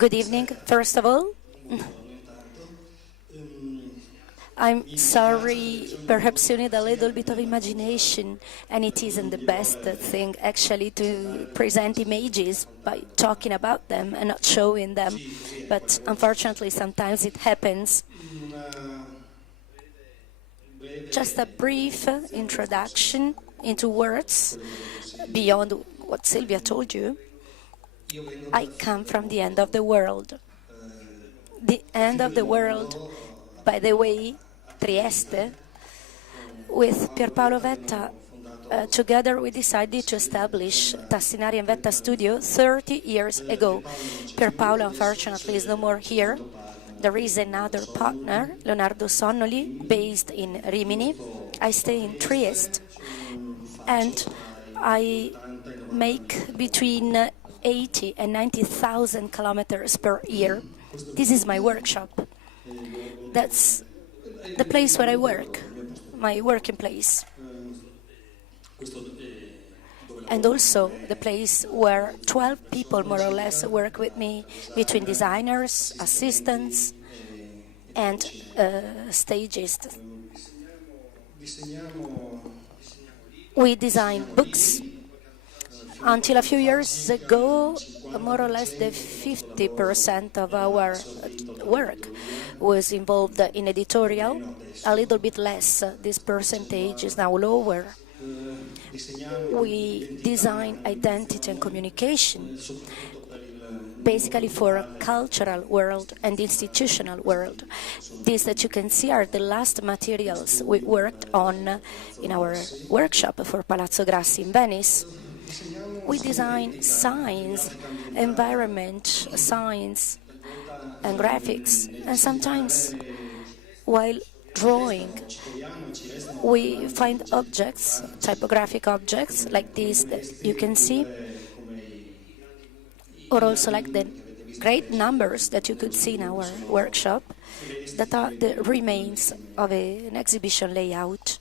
Good evening, first of all. I'm sorry, perhaps you need a little bit of imagination, and it isn't the best thing actually to present images by talking about them and not showing them, but unfortunately sometimes it happens. Just a brief introduction into words beyond what Silvia told you. I come from the end of the world. The end of the world, by the way, Trieste. With Pierpaolo Vetta, together we decided to establish Tassinari and Vetta Studio 30 years ago. Pierpaolo, unfortunately, is no more here. There is another partner, Leonardo Sonnoli, based in Rimini. I stay in Trieste, and I make between 80 and 90,000 kilometers per year. This is my workshop. That's the place where I work, my working place. And also the place where 12 people more or less work with me, between designers, assistants, and stagists. We design books. Until a few years ago, more or less the 50% of our work was involved in editorial, a little bit less. This percentage is now lower. We design identity and communication, basically for a cultural world and institutional world. These that you can see are the last materials we worked on in our workshop for Palazzo Grassi in Venice. We design science, environment, science, and graphics, and sometimes while drawing, we find objects, typographic objects like these that you can see, or also like the great numbers that you could see in our workshop that are the remains of an exhibition layout.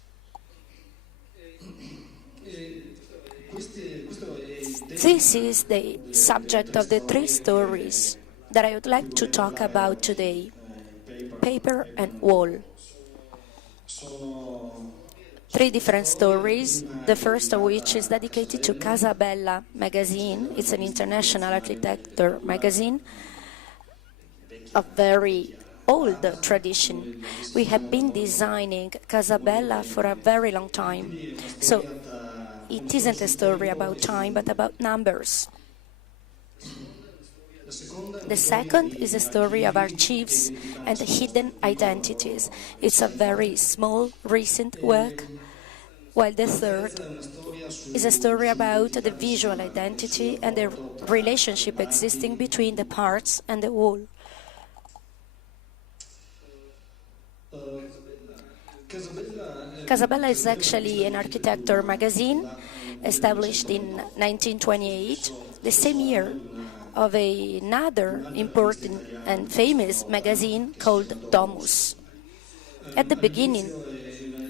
This is the subject of the 3 stories that I would like to talk about today: paper and wall. 3 different stories, the first of which is dedicated to Casabella magazine. It's an international architecture magazine of very old tradition. We have been designing Casabella for a very long time. So it isn't a story about time, but about numbers. The second is a story of archives and hidden identities. It's a very small, recent work, while the third is a story about the visual identity and the relationship existing between the parts and the whole. Casabella is actually an architecture magazine established in 1928, the same year of another important and famous magazine called Domus. At the beginning,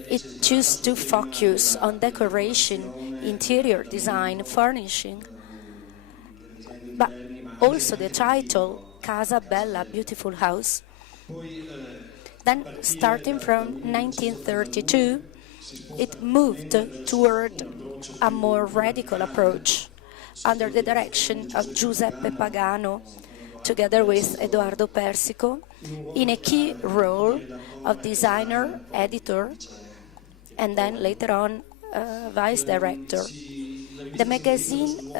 it chose to focus on decoration, interior design, furnishing, but also the title, Casabella, Beautiful House. Then, starting from 1932, it moved toward a more radical approach under the direction of Giuseppe Pagano, together with Edoardo Persico, in a key role of designer, editor, and then later on vice director. The magazine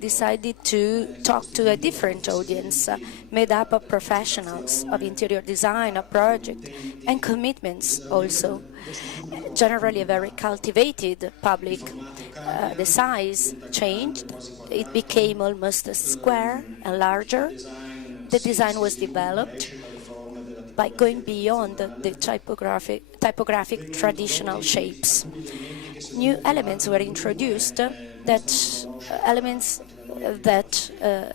decided to talk to a different audience, made up of professionals of interior design, of project, and commitments also. Generally a very cultivated public. The size changed. It became almost square and larger. The design was developed by going beyond the typographic traditional shapes. New elements were introduced, elements that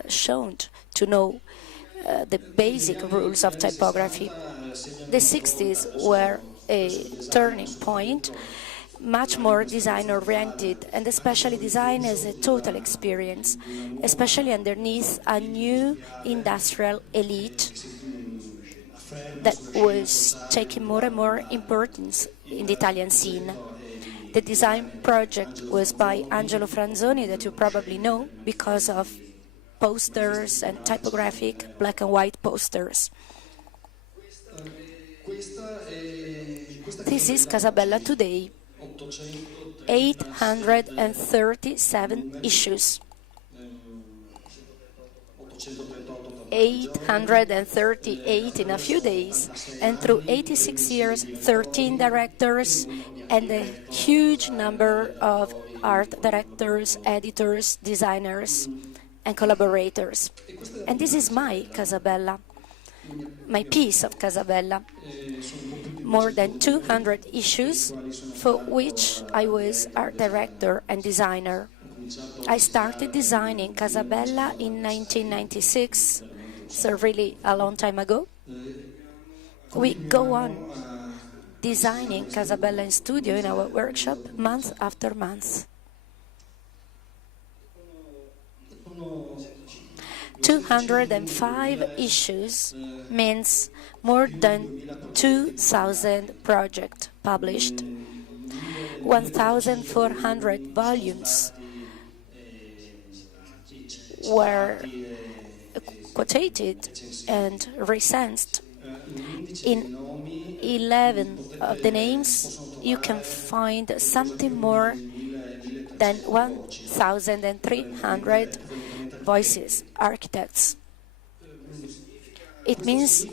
shown to know the basic rules of typography. The 60s were a turning point. much more design-oriented, and especially design as a total experience, especially underneath a new industrial elite that was taking more and more importance in the Italian scene. The design project was by Angelo Franzoni, that you probably know because of posters and typographic black and white posters. This is Casabella today. 837 issues. 838 in a few days, and through 86 years, 13 directors, and a huge number of art directors, editors, designers, and collaborators. And this is my Casabella, my piece of Casabella. More than 200 issues for which I was art director and designer. I started designing Casabella in 1996, so really a long time ago. We go on designing Casabella in studio in our workshop month after month. 205 issues means more than 2,000 projects published, 1,400 volumes were quoted and recensed. In 11 of the names, you can find something more than 1,300 voices, architects. It means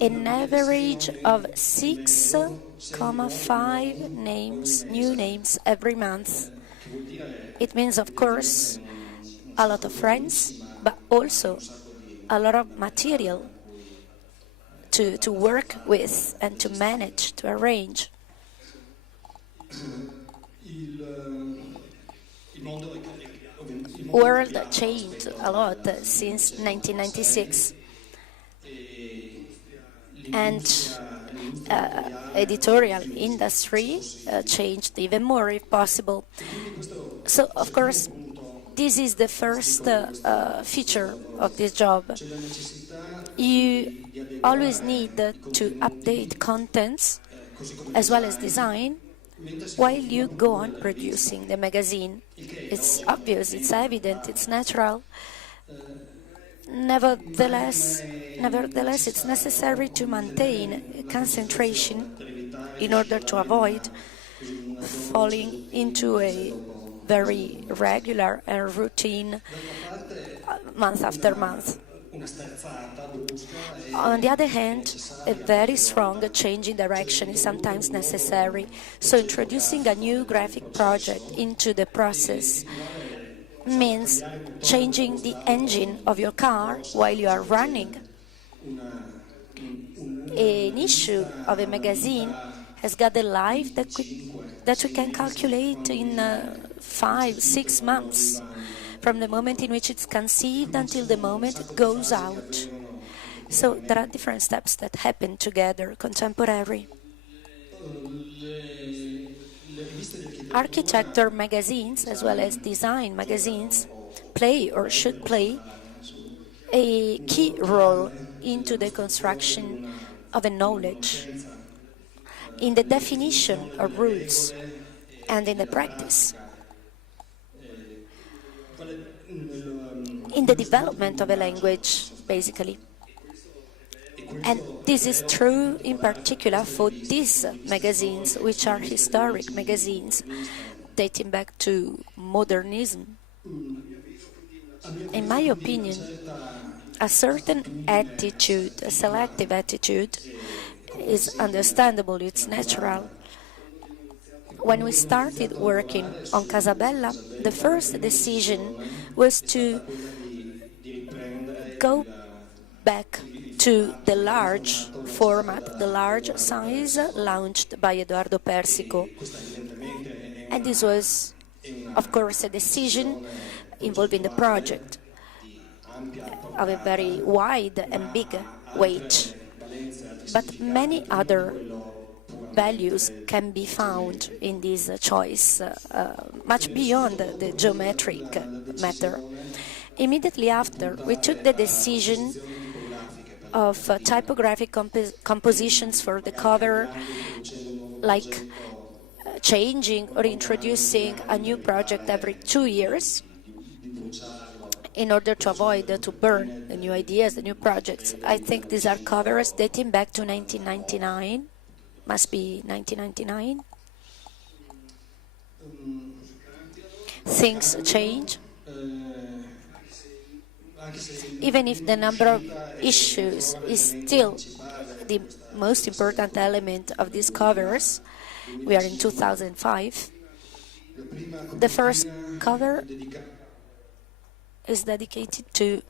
an average of 6,5 names, new names every month. It means, of course, a lot of friends, but also a lot of material to work with and to manage, to arrange. World changed a lot since 1996, and editorial industry changed even more, if possible. So, of course, this is the first feature of this job. You always need to update contents as well as design while you go on producing the magazine. It's obvious, it's evident, it's natural. Nevertheless, it's necessary to maintain concentration in order to avoid falling into a very regular and routine month after month. On the other hand, a very strong change in direction is sometimes necessary. So introducing a new graphic project into the process means changing the engine of your car while you are running. An issue of a magazine has got a life that we can calculate in 5-6 months, from the moment in which it's conceived until the moment it goes out. So there are different steps that happen together, contemporary. Architecture magazines, as well as design magazines, play or should play a key role into the construction of a knowledge, in the definition of rules, and in the practice, in the development of a language, basically. And this is true in particular for these magazines, which are historic magazines dating back to modernism. In my opinion, a certain attitude, a selective attitude, is understandable, it's natural. When we started working on Casabella, the first decision was to go back to the large format, the large size launched by Edoardo Persico. And this was, of course, a decision involving the project of a very wide and big weight. But many other values can be found in this choice, much beyond the geometric matter. Immediately after, we took the decision of typographic compositions for the cover, like changing or introducing a new project every 2 years in order to avoid to burn the new ideas, the new projects. I think these are covers dating back to 1999, must be 1999. Things change. Even if the number of issues is still the most important element of these covers, we are in 2005. The first cover is dedicated to,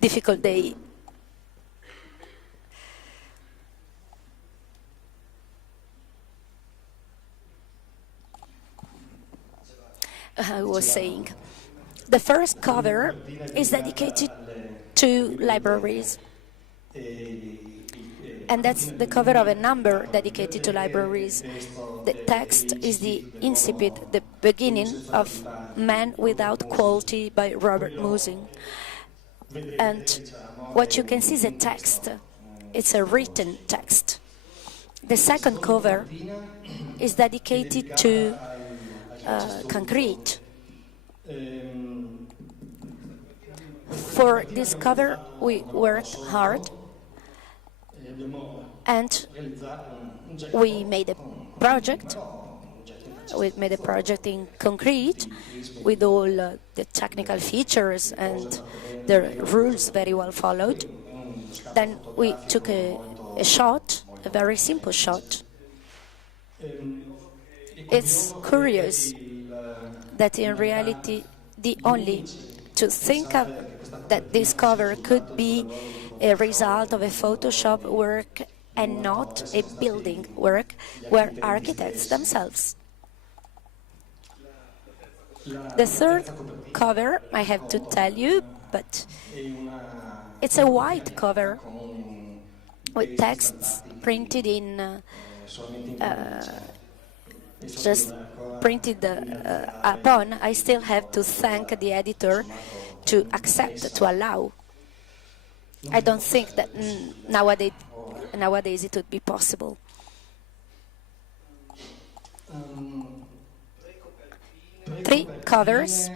difficult day. I was saying, the first cover is dedicated to libraries, and that's the cover of a number dedicated to libraries. The text is the incipit, the beginning of Man Without Quality by Robert Musil. And what you can see is a text. It's a written text. The second cover is dedicated to concrete. For this cover, we worked hard, and we made a project. We made a project in concrete with all the technical features and the rules very well followed. Then we took a shot, a very simple shot. It's curious that in reality, to think of that this cover could be a result of a Photoshop work and not a building work, were architects themselves. The third cover, I have to tell you, but it's a white cover with texts printed in just printed upon. I still have to thank the editor to accept, to allow. I don't think that nowadays it would be possible. Three covers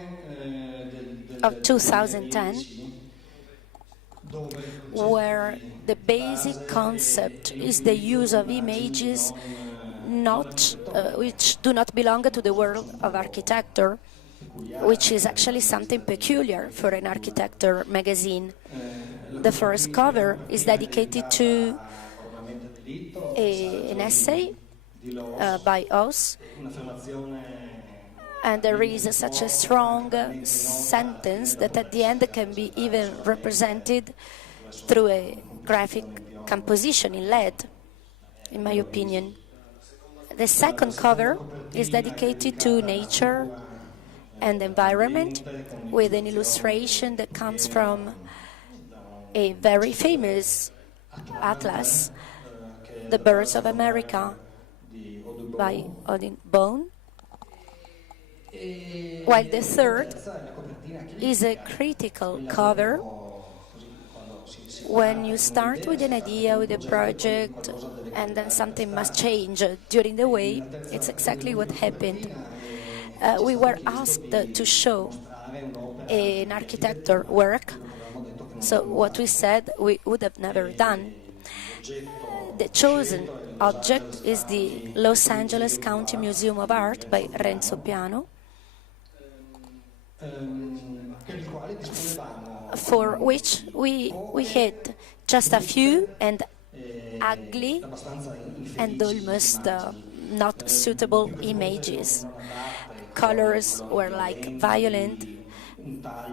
of 2010 where the basic concept is the use of images which do not belong to the world of architecture, which is actually something peculiar for an architecture magazine. The first cover is dedicated to an essay by us, and there is such a strong sentence that at the end can be even represented through a graphic composition in LED, in my opinion. The second cover is dedicated to nature and environment, with an illustration that comes from a very famous atlas, The Birds of America by Odin Bone, while the third is a critical cover. When you start with an idea, with a project, and then something must change during the way, it's exactly what happened. We were asked to show an architecture work, so what we said we would have never done. The chosen object is the Los Angeles County Museum of Art by Renzo Piano, for which we had just a few and ugly and almost not suitable images. Colors were like violent,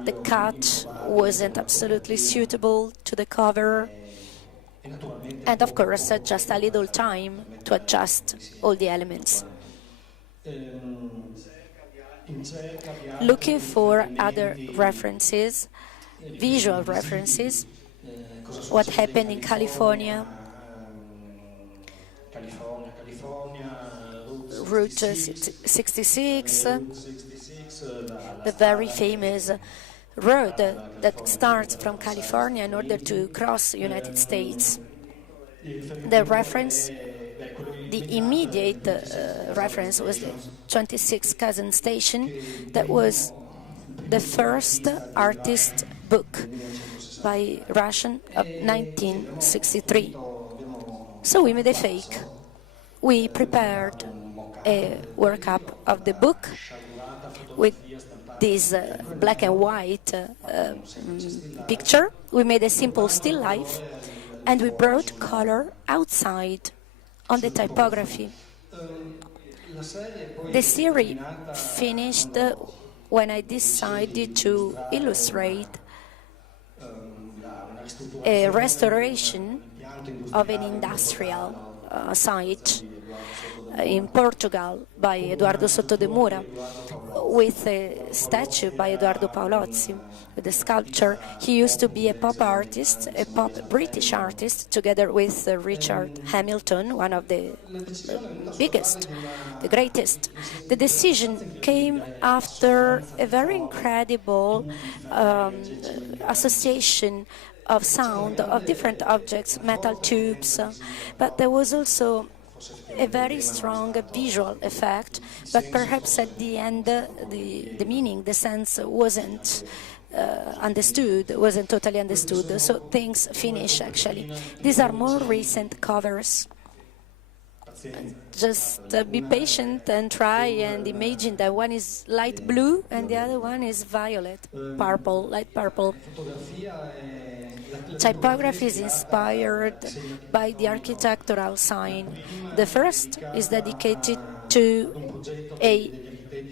the cut wasn't absolutely suitable to the cover, and of course just a little time to adjust all the elements. Looking for other references, visual references, what happened in California, Route 66, the very famous road that starts from California in order to cross the United States. The reference, the immediate reference was the 26 Kazan Station. That was the first artist book by Russian of 1963. So we made a fake. We prepared a workup of the book with this black and white picture. We made a simple still life, and we brought color outside on the typography. The series finished when I decided to illustrate a restoration of an industrial site in Portugal by Eduardo Soto de Moura, with a statue by Eduardo Paolozzi, with a sculpture. He used to be a pop artist, a pop British artist, together with Richard Hamilton, one of the biggest, the greatest. The decision came after a very incredible association of sound of different objects, metal tubes, but there was also a very strong visual effect, but perhaps at the end the meaning, the sense wasn't wasn't totally understood, so things finish actually. These are more recent covers. Just be patient and try and imagine that one is light blue and the other one is violet, purple, light purple. Typography is inspired by the architectural sign. The first is dedicated to a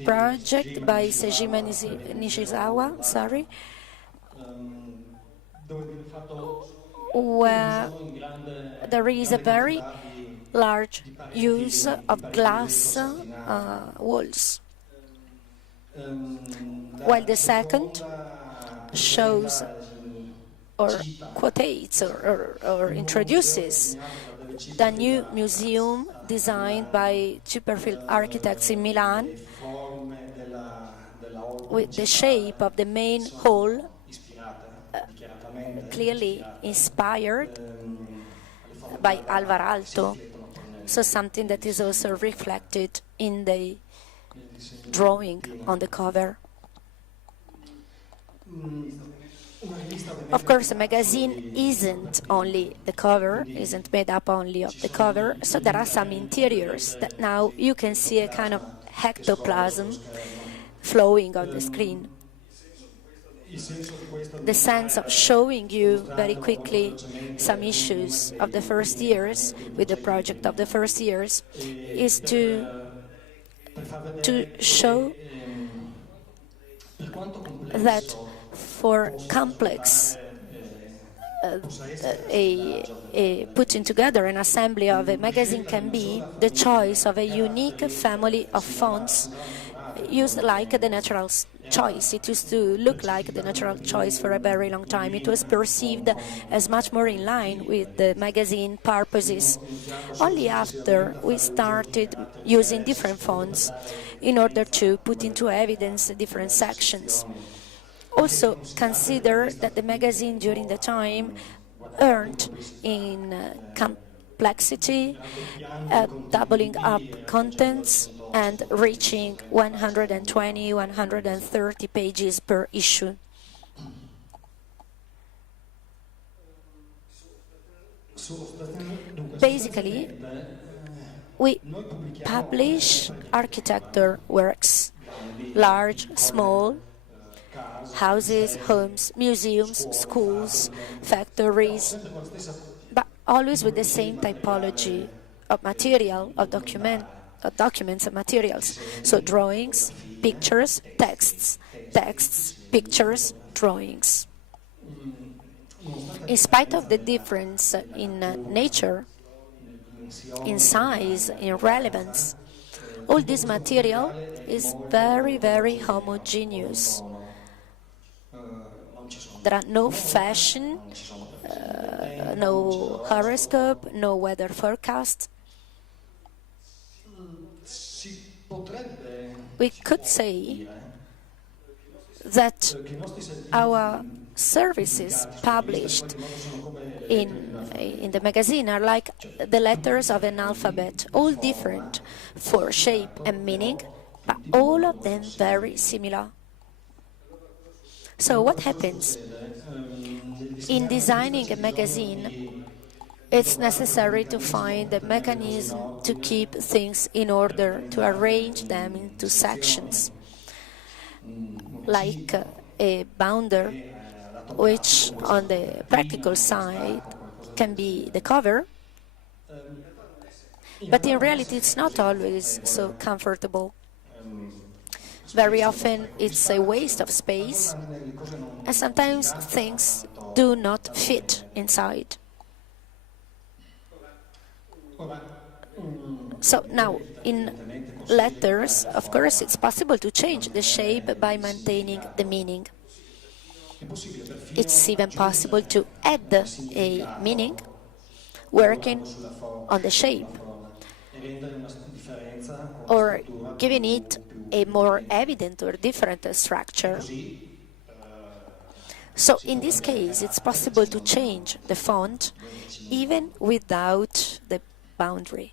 project by Seijima Nishizawa, where there is a very large use of glass walls, while the second shows or quotes or introduces the new museum designed by Chipperfield architects in Milan, with the shape of the main hall clearly inspired by Alvar Aalto, so something that is also reflected in the drawing on the cover. Of course, a magazine isn't only the cover, isn't made up only of the cover, so there are some interiors that now you can see a kind of ectoplasm flowing on the screen. The sense of showing you very quickly some issues of the first years, with the project of the first years, is to show that for complex putting together an assembly of a magazine can be the choice of a unique family of fonts used like the natural choice. It used to look like the natural choice for a very long time. It was perceived as much more in line with the magazine purposes. Only after we started using different fonts in order to put into evidence different sections. Also consider that the magazine during the time earned in complexity, doubling up contents and reaching 120, 130 pages per issue. Basically, we publish architecture works, large, small, houses, homes, museums, schools, factories, but always with the same typology of material, of documents and materials. So drawings, pictures, texts, pictures, drawings. In spite of the difference in nature, in size, in relevance, all this material is very, very homogeneous. There are no fashion no horoscope, no weather forecast. We could say that our services published in the magazine are like the letters of an alphabet, all different for shape and meaning, but all of them very similar. So what happens? In designing a magazine, it's necessary to find a mechanism to keep things in order, to arrange them into sections, like a bounder, which on the practical side can be the cover, but in reality it's not always so comfortable. Very often it's a waste of space, and sometimes things do not fit inside. So now, in letters, of course, it's possible to change the shape by maintaining the meaning. It's even possible to add a meaning working on the shape, or giving it a more evident or different structure. So in this case, it's possible to change the font even without the boundary.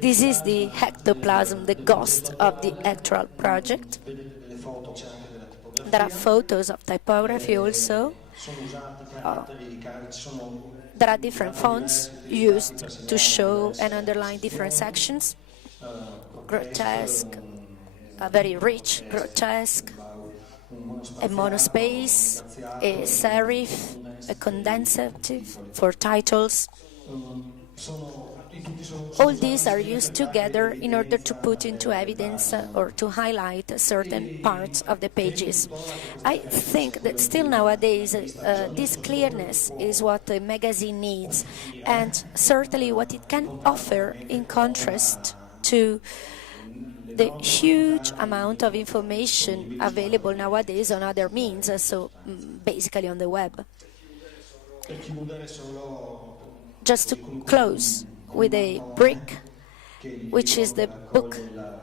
This is the ectoplasm, the ghost of the actual project. There are photos of typography also. There are different fonts used to show and underline different sections. Grotesque, very rich, grotesque, a monospace, a serif, a condensative for titles. All these are used together in order to put into evidence or to highlight certain parts of the pages. I think that still nowadays this clearness is what a magazine needs, and certainly what it can offer in contrast to the huge amount of information available nowadays on other means, so basically on the web. Just to close with a brick, which is the book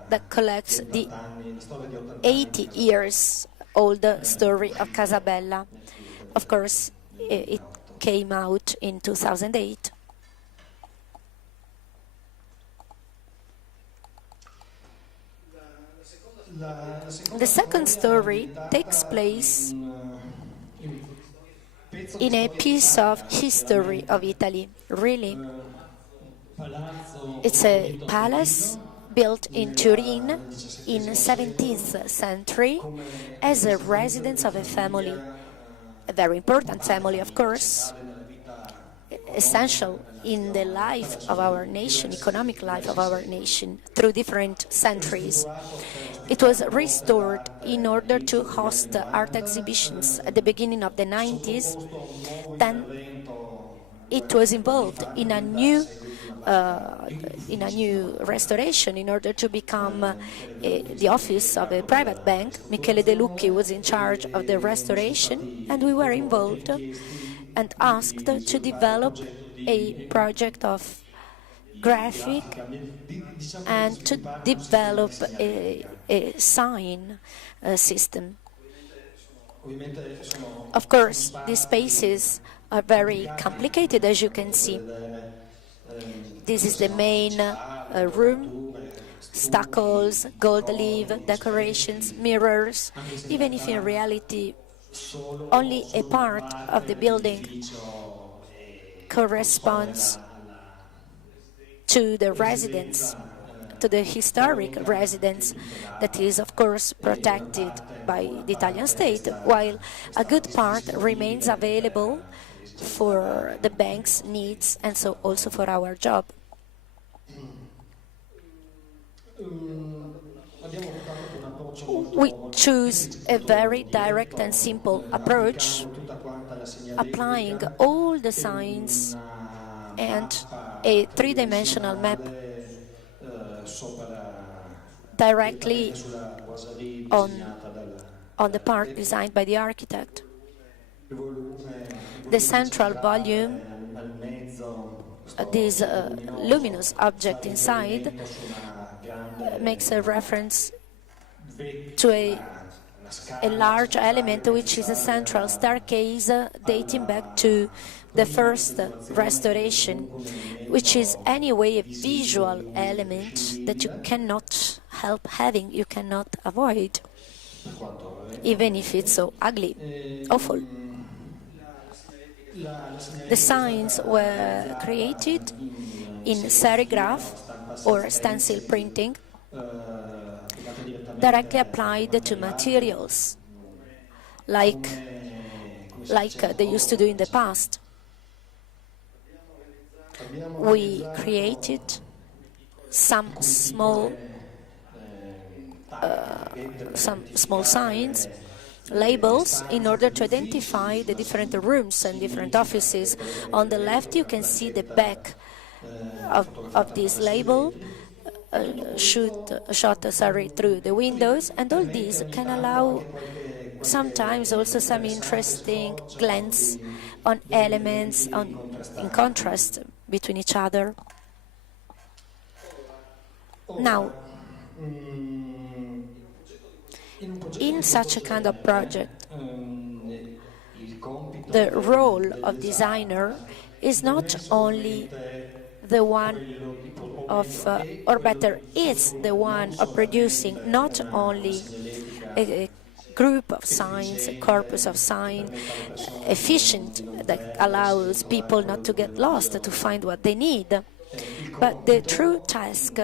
that collects the 80 years old story of Casabella. Of course, it came out in 2008. The second story takes place in a piece of history of Italy, really. It's a palace built in Turin in the 17th century as a residence of a family, a very important family, of course, essential in the life of our nation, economic life of our nation, through different centuries. It was restored in order to host art exhibitions at the beginning of the 90s. Then it was involved in a new restoration in order to become the office of a private bank. Michele De Lucchi was in charge of the restoration, and we were involved and asked to develop a project of graphic and to develop a sign system. Of course, these spaces are very complicated, as you can see. This is the main room, stuccos, gold leaf, decorations, mirrors, even if in reality only a part of the building corresponds to the residence, to the historic residence that is, of course, protected by the Italian state, while a good part remains available for the bank's needs and so also for our job. We choose a very direct and simple approach, applying all the signs and a three-dimensional map directly on the part designed by the architect. The central volume, this luminous object inside, makes a reference to a large element, which is a central staircase dating back to the first restoration, which is anyway a visual element that you cannot help having, you cannot avoid, even if it's so ugly, awful. The signs were created in serigraph or stencil printing, directly applied to materials, like they used to do in the past. We created some small signs, labels, in order to identify the different rooms and different offices. On the left you can see the back of this label, shot through the windows, and all these can allow sometimes also some interesting glance on elements in contrast between each other. Now, in such a kind of project, the role of designer is not only the one of, or better, is the one of producing not only a group of signs, a corpus of signs, efficient, that allows people not to get lost, to find what they need, but the true task,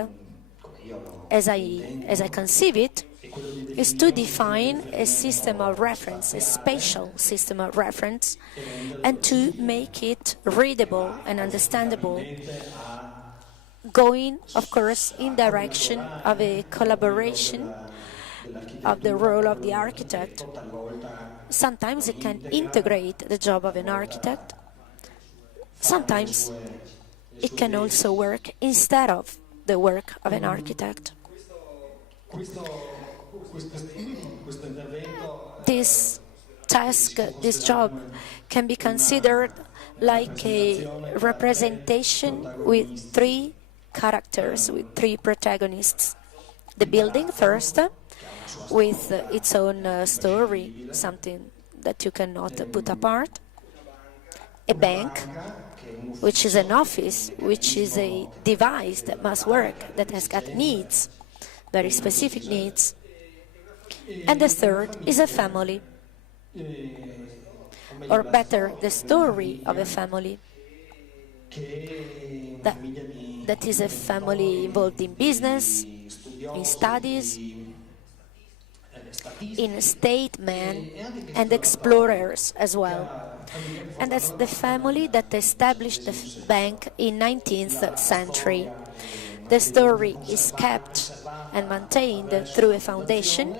as I conceive it, is to define a system of reference, a spatial system of reference, and to make it readable and understandable, going, of course, in direction of a collaboration of the role of the architect. Sometimes it can integrate the job of an architect. Sometimes it can also work instead of the work of an architect. This task, this job, can be considered like a representation with three characters, with three protagonists. The building first, with its own story, something that you cannot put apart. A bank, which is an office, which is a device that must work, that has got needs, very specific needs. And the third is a family, or better, the story of a family. That is a family involved in business, in studies, in statesmen and explorers as well. And that's the family that established the bank in 19th century. The story is kept and maintained through a foundation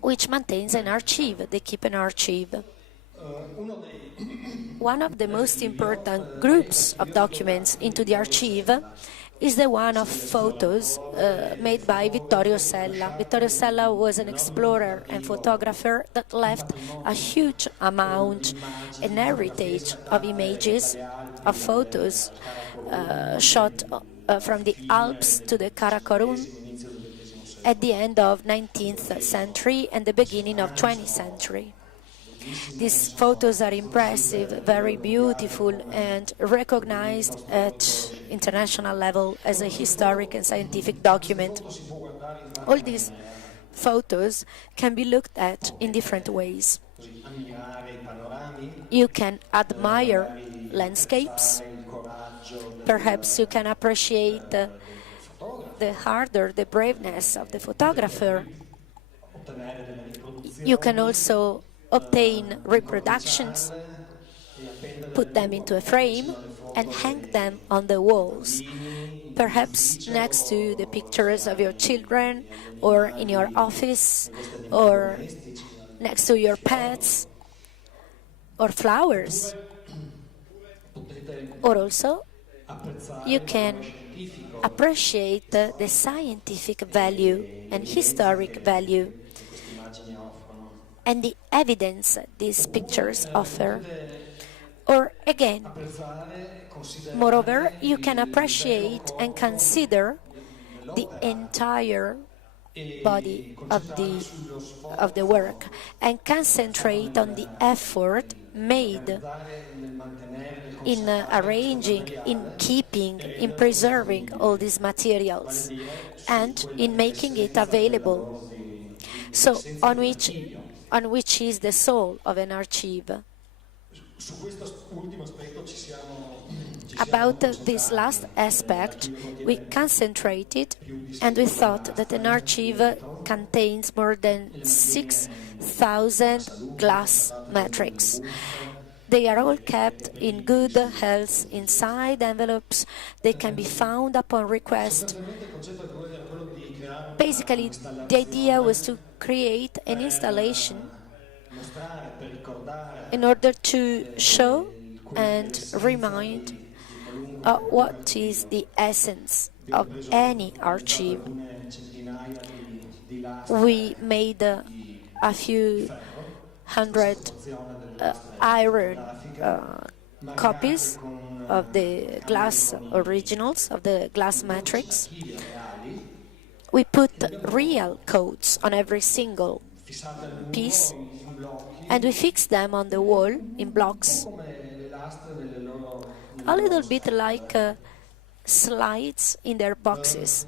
which maintains an archive. They keep an archive. One of the most important groups of documents into the archive is the one of photos made by Vittorio Sella. Vittorio Sella was an explorer and photographer that left a huge amount, an heritage of images, of photos shot from the Alps to the Karakorum at the end of 19th century and the beginning of 20th century. These photos are impressive, very beautiful, and recognized at international level as a historic and scientific document. All these photos can be looked at in different ways. You can admire landscapes. Perhaps you can appreciate the ardor, the braveness of the photographer. You can also obtain reproductions, put them into a frame, and hang them on the walls, perhaps next to the pictures of your children, or in your office, or next to your pets, or flowers. Or also, you can appreciate the scientific value and historic value and the evidence these pictures offer. Or again, moreover, you can appreciate and consider the entire body of the work and concentrate on the effort made in arranging, in keeping, in preserving all these materials and in making it available. So on which is the soul of an archive. About this last aspect, we concentrated and we thought that an archive contains more than 6,000 glass matrix. They are all kept in good health inside envelopes. They can be found upon request. Basically, the idea was to create an installation in order to show and remind what is the essence of any archive. We made a few hundred iron copies of the glass originals, of the glass matrix. We put real codes on every single piece and we fixed them on the wall in blocks, a little bit like slides in their boxes.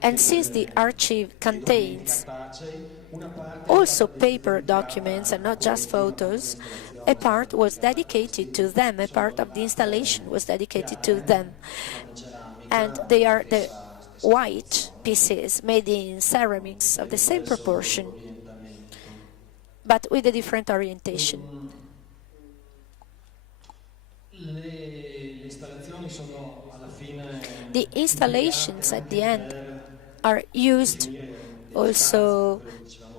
And since the archive contains also paper documents and not just photos, a part was dedicated to them, a part of the installation was dedicated to them. And they are the white pieces made in ceramics of the same proportion, but with a different orientation. The installations at the end are used also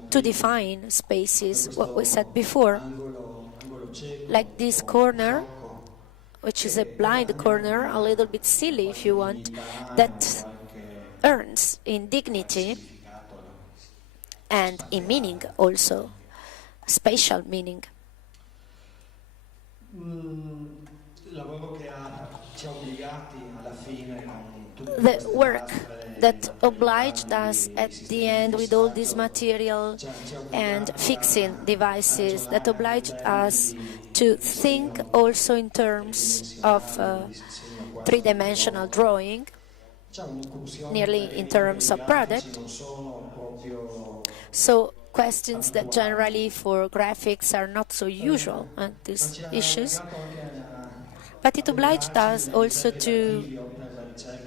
to define spaces, what we said before, like this corner, which is a blind corner, a little bit silly if you want, that earns in dignity and in meaning also, spatial meaning. The work that obliged us at the end with all this material and fixing devices, that obliged us to think also in terms of three-dimensional drawing, nearly in terms of product. So questions that generally for graphics are not so usual, these issues. But it obliged us also to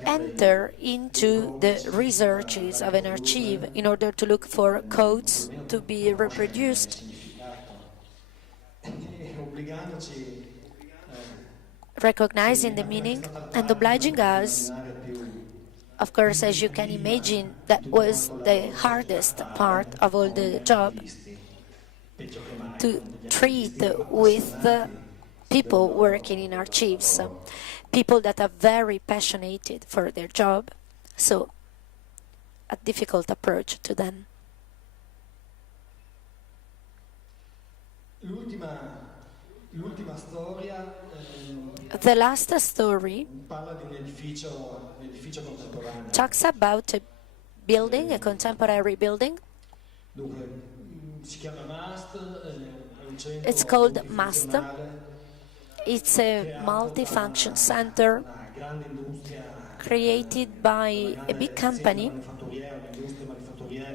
enter into the researches of an archive in order to look for codes to be reproduced, recognizing the meaning and obliging us. Of course, as you can imagine, that was the hardest part of all the job, to treat with people working in archives, people that are very passionate for their job, so a difficult approach to them. The last story talks about a building, a contemporary building. It's called MAST. It's a multifunction center created by a big company,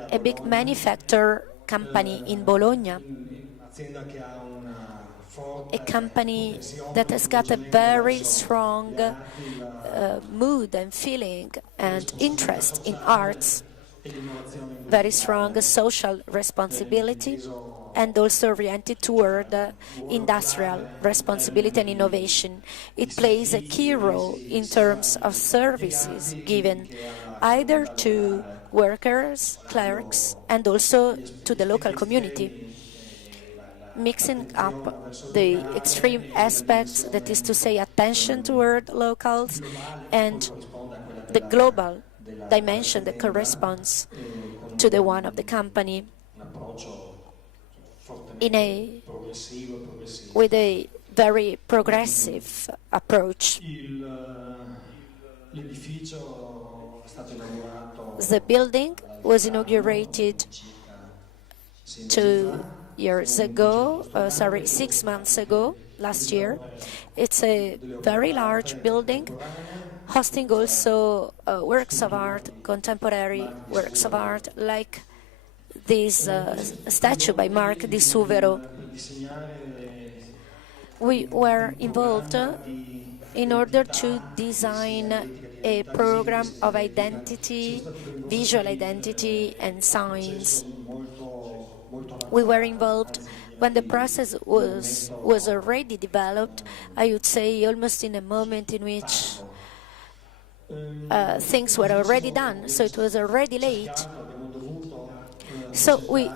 a big manufacturer company in Bologna, a company that has got a very strong mood and feeling and interest in arts, very strong social responsibility, and also oriented toward industrial responsibility and innovation. It plays a key role in terms of services given either to workers, clerks, and also to the local community. mixing up the extreme aspects, that is to say attention toward locals, and the global dimension that corresponds to the one of the company with a very progressive approach. The building was inaugurated 6 months ago, last year. It's a very large building, hosting also works of art, contemporary works of art, like this statue by Mark di Suvero. We were involved in order to design a program of identity, visual identity, and signs. We were involved when the process was already developed, I would say almost in a moment in which things were already done, so it was already late. So we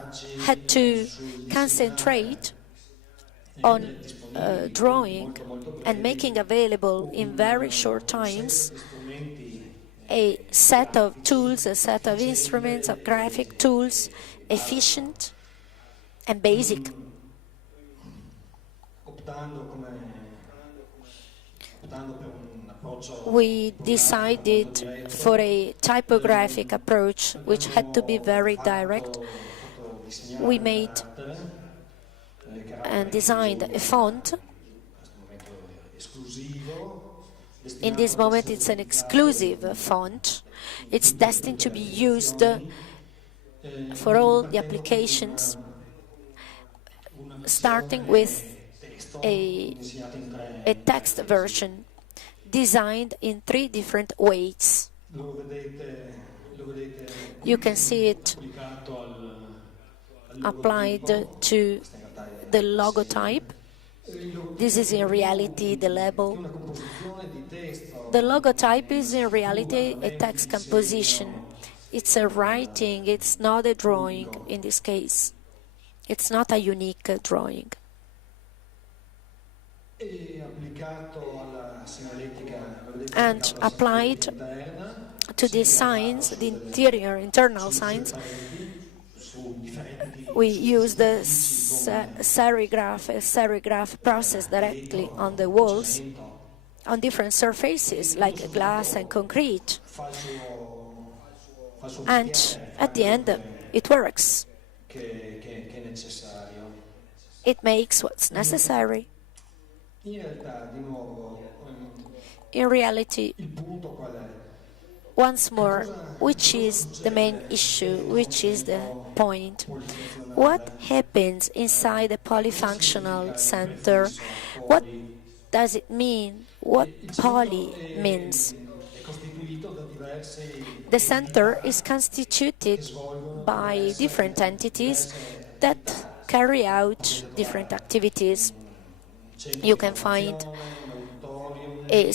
had to concentrate on drawing and making available in very short times a set of tools, a set of instruments, of graphic tools, efficient and basic. We decided for a typographic approach which had to be very direct. We made and designed a font. In this moment it's an exclusive font. It's destined to be used for all the applications, starting with a text version designed in 3 different ways. You can see it applied to the logotype. This is in reality the label. The logotype is in reality a text composition. It's a writing, it's not a drawing in this case. It's not a unique drawing. And applied to these signs, the internal signs, we use the serigraph process directly on the walls, on different surfaces like glass and concrete. And at the end, it works. It makes what's necessary. In reality, once more, which is the main issue, which is the point? What happens inside a polyfunctional center? What does it mean? What poly means? The center is constituted by different entities that carry out different activities. You can find a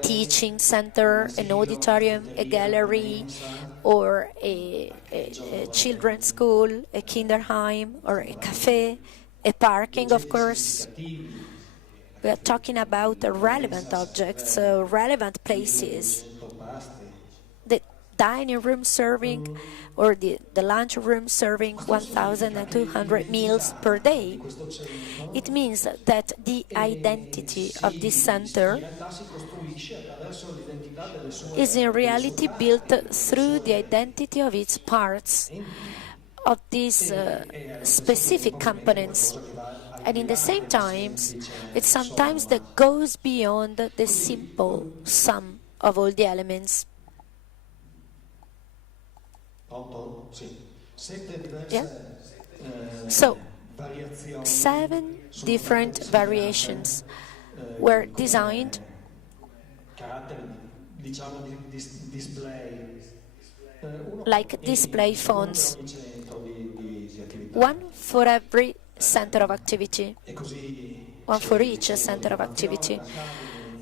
teaching center, an auditorium, a gallery, or a children's school, a kinderheim, or a cafe, a parking, of course. We are talking about relevant objects, relevant places. The dining room serving or the lunch room serving 1,200 meals per day. It means that the identity of this center is in reality built through the identity of its parts, of these specific components. And in the same times, it's sometimes that goes beyond the simple sum of all the elements. Yeah? So, 7 different variations were designed like display fonts, one for every center of activity, one for each center of activity.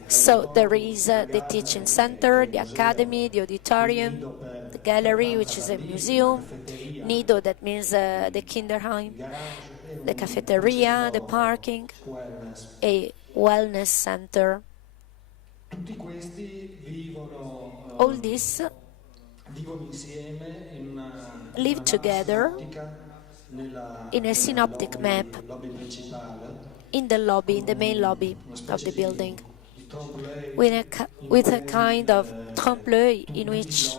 So there is the teaching center, the academy, the auditorium, the gallery, which is a museum, Nido, that means the kinderheim, the cafeteria, the parking, a wellness center. Tutti questi All these vivono insieme live una mappa together sinottica in a synoptic map lobby principale, in the lobby, in con the main lobby una of specie the building, di trompe-l'œil in with a cui kind of trompe-l'œil in tutti i which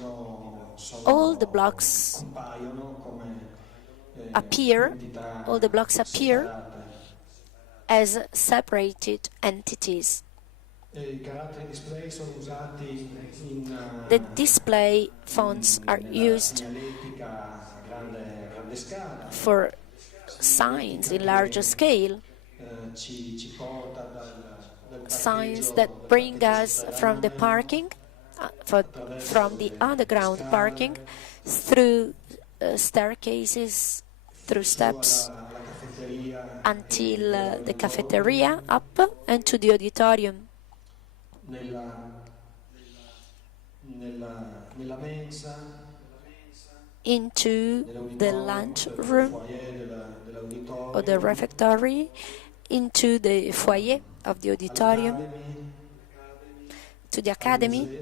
blocchi all the blocks compaiono come appear, entità all the blocks appear separate. as separated entities. I caratteri display sono usati in The display fonts are used segnaletica a grande scala. for signs in larger scale, Ci porta dal signs that bring us from the parking, from the underground parking, through staircases, through steps, until the cafeteria up and to the auditorium. Nella mensa, into the lunch room or the refectory, into the foyer of the auditorium, to the academy,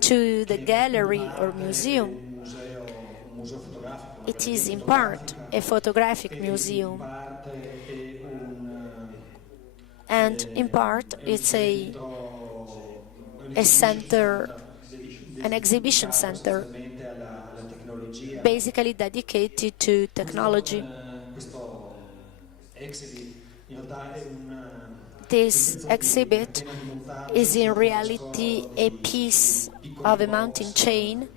to the gallery or museum. It is in part a photographic museum, and in part it's a center, an exhibition center, basically dedicated to technology. This exhibit is in reality a piece of a mountain chain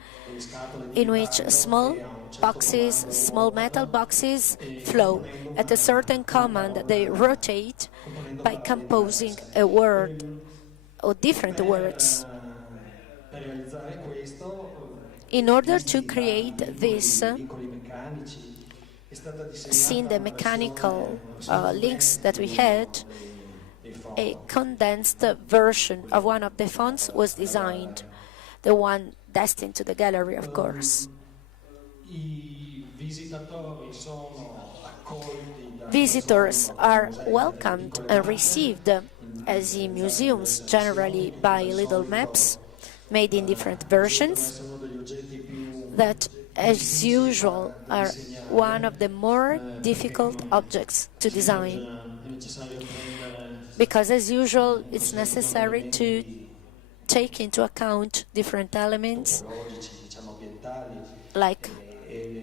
in which small boxes, small metal boxes flow. At a certain command, they rotate by composing a word or different words. In order to create this, seeing the mechanical links that we had, a condensed version of one of the fonts was designed, the one destined to the gallery, of course. Visitors are welcomed and received, as in museums, generally by little maps made in different versions that, as usual, are one of the more difficult objects to design. Because, as usual, it's necessary to take into account different elements, like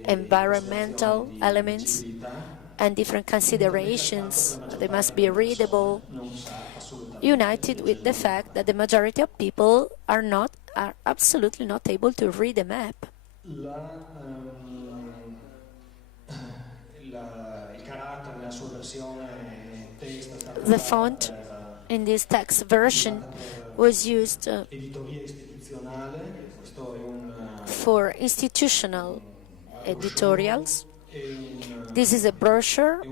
environmental elements, and different considerations. They must be readable, united with the fact that the majority of people are absolutely not able to read a map. The font in this text version was used for institutional editorials. This is a brochure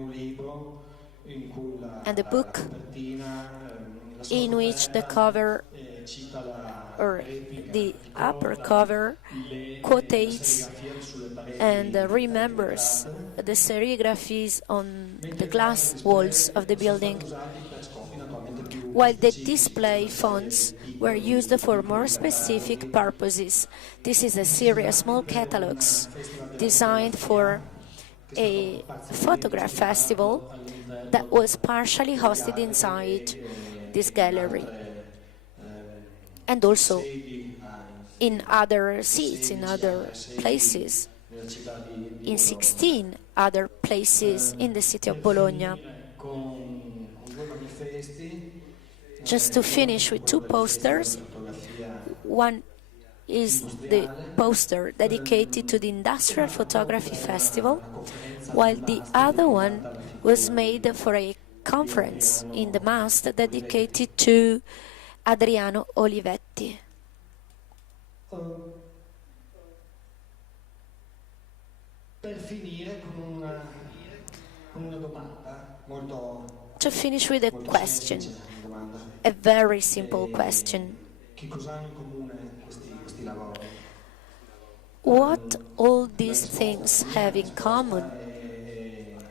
and a book in which the cover or the upper cover quotes and remembers the serigraphies on the glass walls of the building, while the display fonts were used for more specific purposes. This is a series of small catalogs designed for a photograph festival that was partially hosted inside this gallery, and also in other seats, in other places, in 16 other places in the city of Bologna. Just to finish with two posters. One is the poster dedicated to the Industrial Photography Festival, while the other one was made for a conference in the mast dedicated to Adriano Olivetti. To finish with a question, a very simple question. What all these things have in common?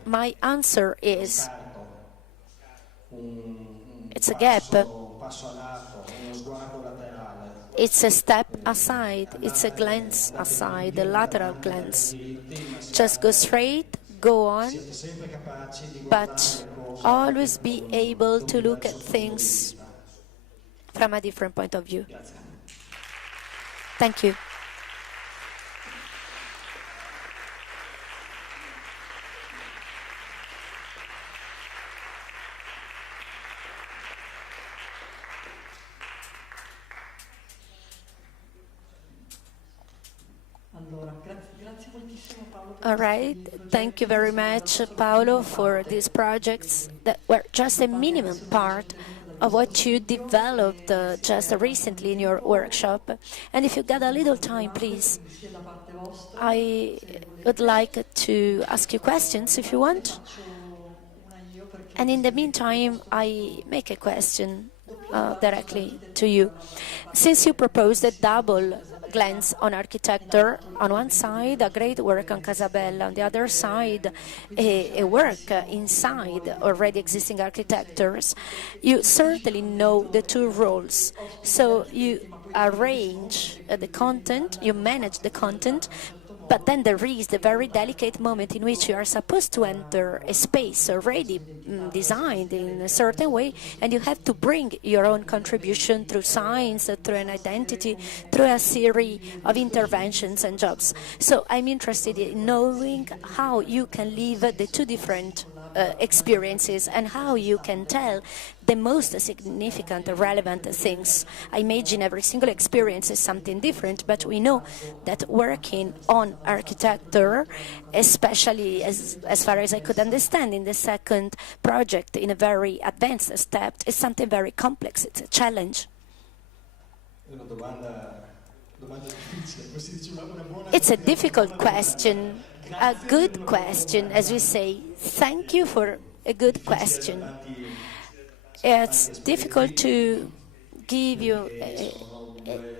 My answer is it's a gap. It's a step aside, it's a glance aside, a lateral glance. Just go straight, go on, but always be able to look at things from a different point of view. Thank you. All right, thank you very much, Paolo, for these projects that were just a minimum part of what you developed just recently in your workshop. And if you got a little time, please, I would like to ask you questions if you want. And in the meantime, I make a question directly to you. Since you proposed a double glance on architecture, on one side a great work on Casabella, on the other side a work inside already existing architectures, you certainly know the two roles. So you arrange the content, you manage the content, but then there is the very delicate moment in which you are supposed to enter a space already designed in a certain way, and you have to bring your own contribution through science, through an identity, through a series of interventions and jobs. So I'm interested in knowing how you can live the two different experiences and how you can tell the most significant, relevant things. I imagine every single experience is something different, but we know that working on architecture, especially as far as I could understand in the second project, in a very advanced step, is something very complex. It's a challenge. It's a difficult question, a good question, as we say. Thank you for a good question. It's difficult to give you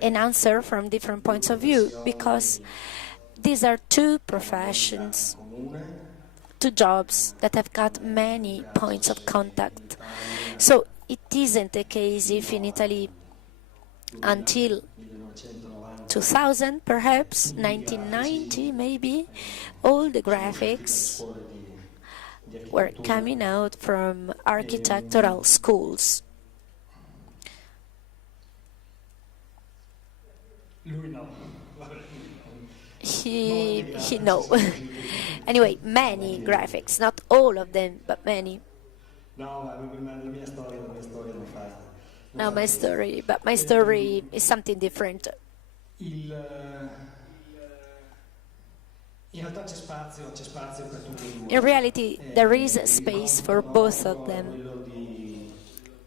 an answer from different points of view because these are two professions, two jobs that have got many points of contact. So it isn't the case if in Italy until 2000, perhaps 1990, maybe, all the graphics were coming out from architectural schools. He no. Anyway, many graphics, not all of them, but many. Now my story is something different. In reality, there is a space for both of them.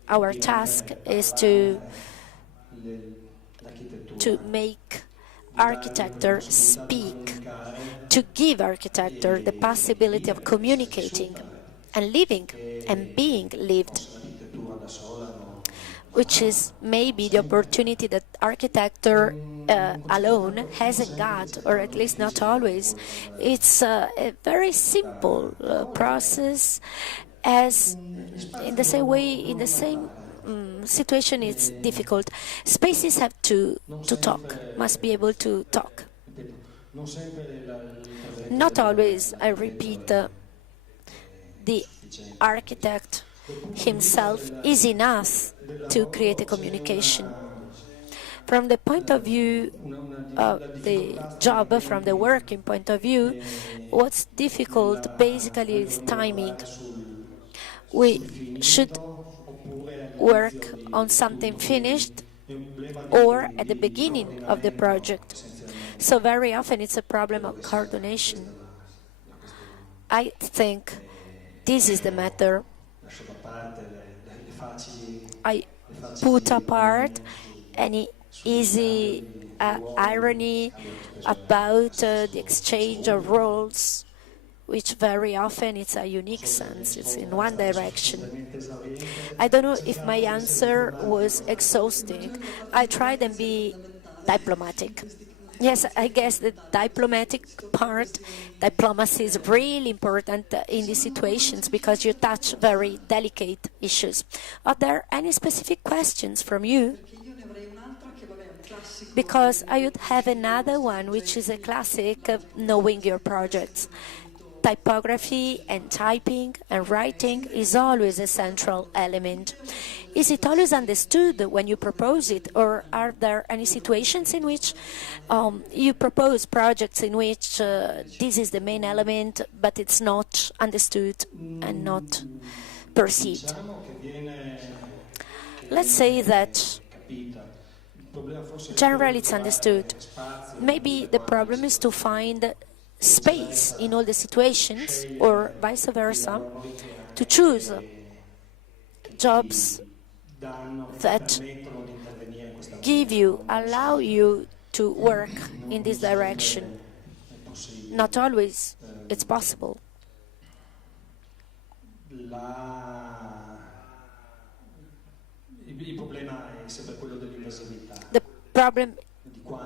Our task is to make architecture speak, to give architecture the possibility of communicating and living and being lived, which is maybe the opportunity that architecture alone hasn't got, or at least not always. It's a very simple process, as in the same way, in the same situation it's difficult. Spaces have to talk, must be able to talk. Not always, I repeat, the architect himself is enough to create a communication. From the point of view of the job, from the working point of view, what's difficult basically is timing. We should work on something finished or at the beginning of the project. So very often it's a problem of coordination. I think this is the matter. I put apart any easy irony about the exchange of roles, which very often it's a unique sense, it's in one direction. I don't know if my answer was exhausting. I tried and be diplomatic. Yes, I guess the diplomacy is really important in these situations because you touch very delicate issues. Are there any specific questions from you? Because I would have another one, which is a classic of knowing your projects. Typography and typing and writing is always a central element. Is it always understood when you propose it, or are there any situations in which you propose projects in which this is the main element, but it's not understood and not perceived? Let's say that generally it's understood. Maybe the problem is to find space in all the situations, or vice versa, to choose jobs that allow you to work in this direction. Not always it's possible. The problem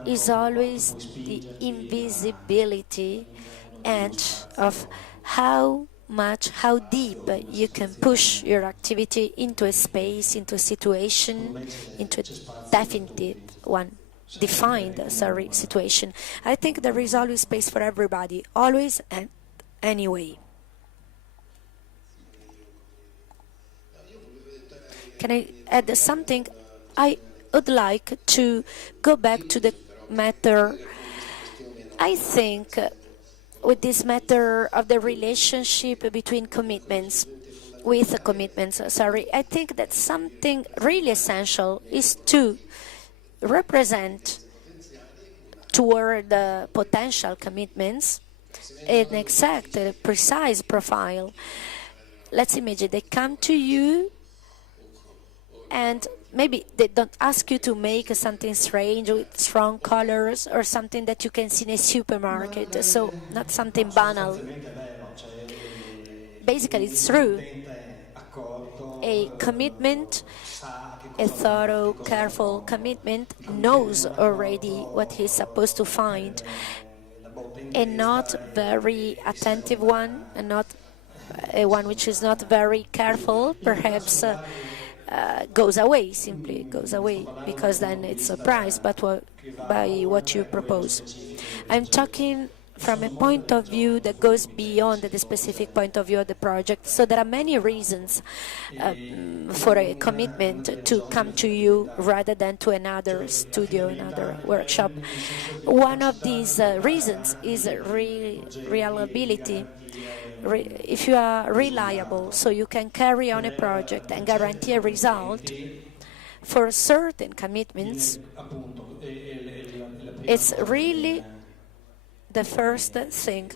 is always the invisibility and of how deep you can push your activity into a space, into a situation, into a defined situation. I think there is always space for everybody, always and anyway. Can I add something? I would like to go back to the matter. I think with this matter of the relationship between commitments, I think that something really essential is to represent toward the potential commitments an exact, precise profile. Let's imagine they come to you and maybe they don't ask you to make something strange with strong colors or something that you can see in a supermarket, so not something banal. Basically, it's true. A commitment, a thorough, careful commitment, knows already what he's supposed to find. A not very attentive one, and not a one which is not very careful, perhaps simply goes away, because then it's surprised by what you propose. I'm talking from a point of view that goes beyond the specific point of view of the project. So there are many reasons for a commitment to come to you rather than to another studio, another workshop. One of these reasons is reliability. If you are reliable, so you can carry on a project and guarantee a result, for certain commitments, it's really the first thing.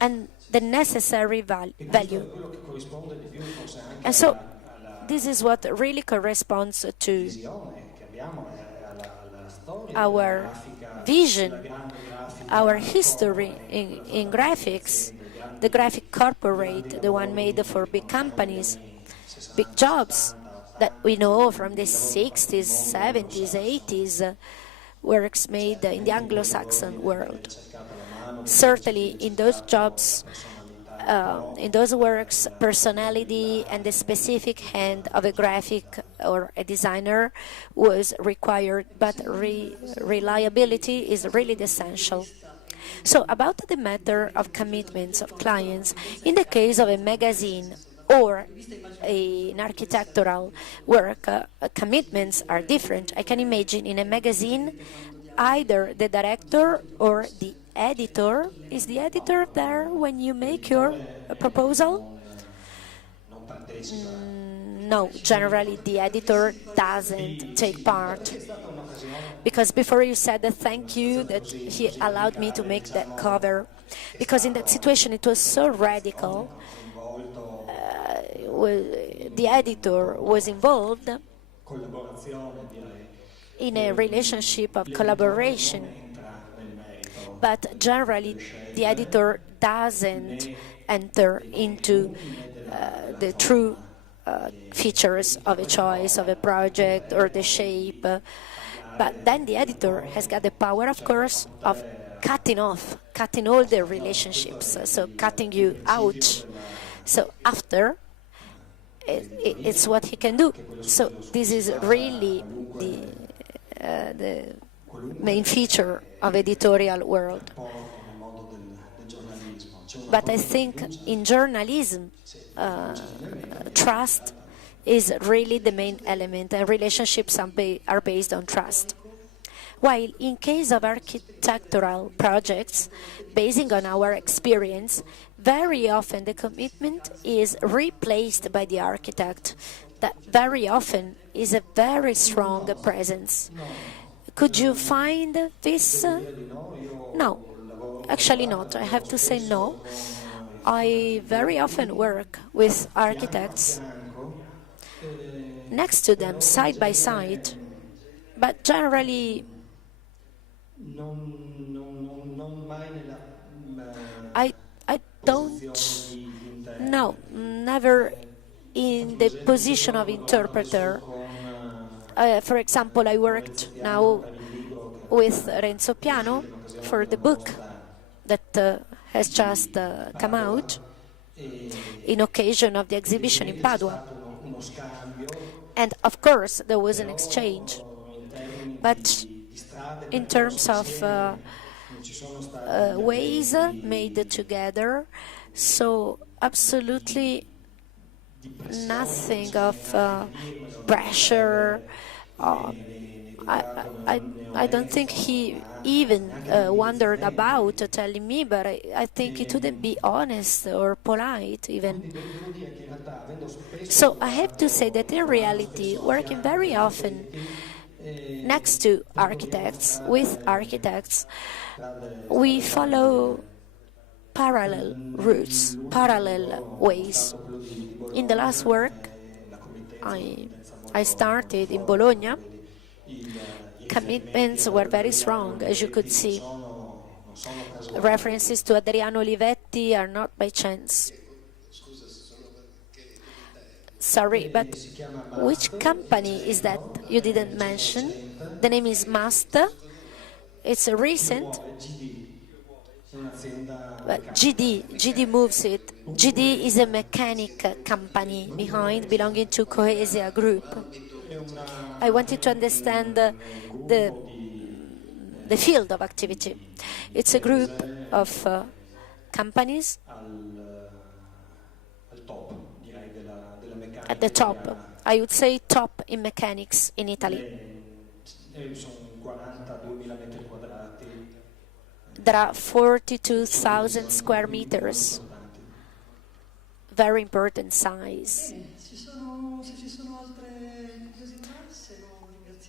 And the necessary value. And so this is what really corresponds to our vision, our history in graphics, the graphic corporate, the one made for big companies, big jobs that we know from the 60s, 70s, 80s, works made in the Anglo-Saxon world. Certainly in those jobs, in those works, personality and the specific hand of a graphic or a designer was required, but reliability is really essential. So about the matter of commitments of clients, in the case of a magazine or an architectural work, commitments are different. I can imagine in a magazine, either the director or the editor. Is the editor there when you make your proposal? No, generally the editor doesn't take part. Because before you said that thank you that he allowed me to make that cover. Because in that situation it was so radical. The editor was involved in a relationship of collaboration. But generally, the editor doesn't enter into the true features of a choice of a project or the shape. But then the editor has got the power, of course, of cutting all the relationships, so cutting you out. So after, it's what he can do. So this is really the main feature of editorial world. But I think in journalism, trust is really the main element, and relationships are based on trust. While in case of architectural projects, basing on our experience, very often the commitment is replaced by the architect. That very often is a very strong presence. Could you find this? No, actually not. I have to say no. I very often work with architects next to them, side by side, but generally I don't know, never in the position of interpreter. For example, I worked now with Renzo Piano for the book that has just come out in occasion of the exhibition in Padua. And of course there was an exchange, but in terms of ways made together, so absolutely nothing of pressure. I don't think he even wondered about telling me, but I think it wouldn't be honest or polite even. So I have to say that in reality, working very often next to architects, with architects, we follow parallel routes, parallel ways. In the last work I started in Bologna, commitments were very strong, as you could see. References to Adriano Olivetti are not by chance. Sorry, but which company is that you didn't mention? The name is Master. It's a recent. But GD moves it. GD is a mechanic company behind, belonging to Coesia Group. I wanted to understand the field of activity. It's a group of companies at the top. I would say top in mechanics in Italy. There are 42,000 square meters. Very important size.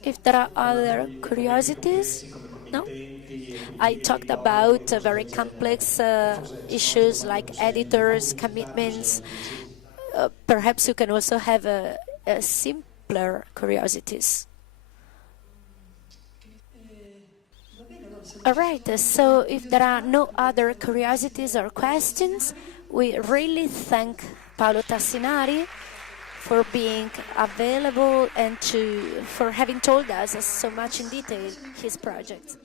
If there are other curiosities, no? I talked about very complex issues like editors, commitments. Perhaps you can also have simpler curiosities. All right, so if there are no other curiosities or questions, we really thank Paolo Tassinari for being available and for having told us so much in detail his project.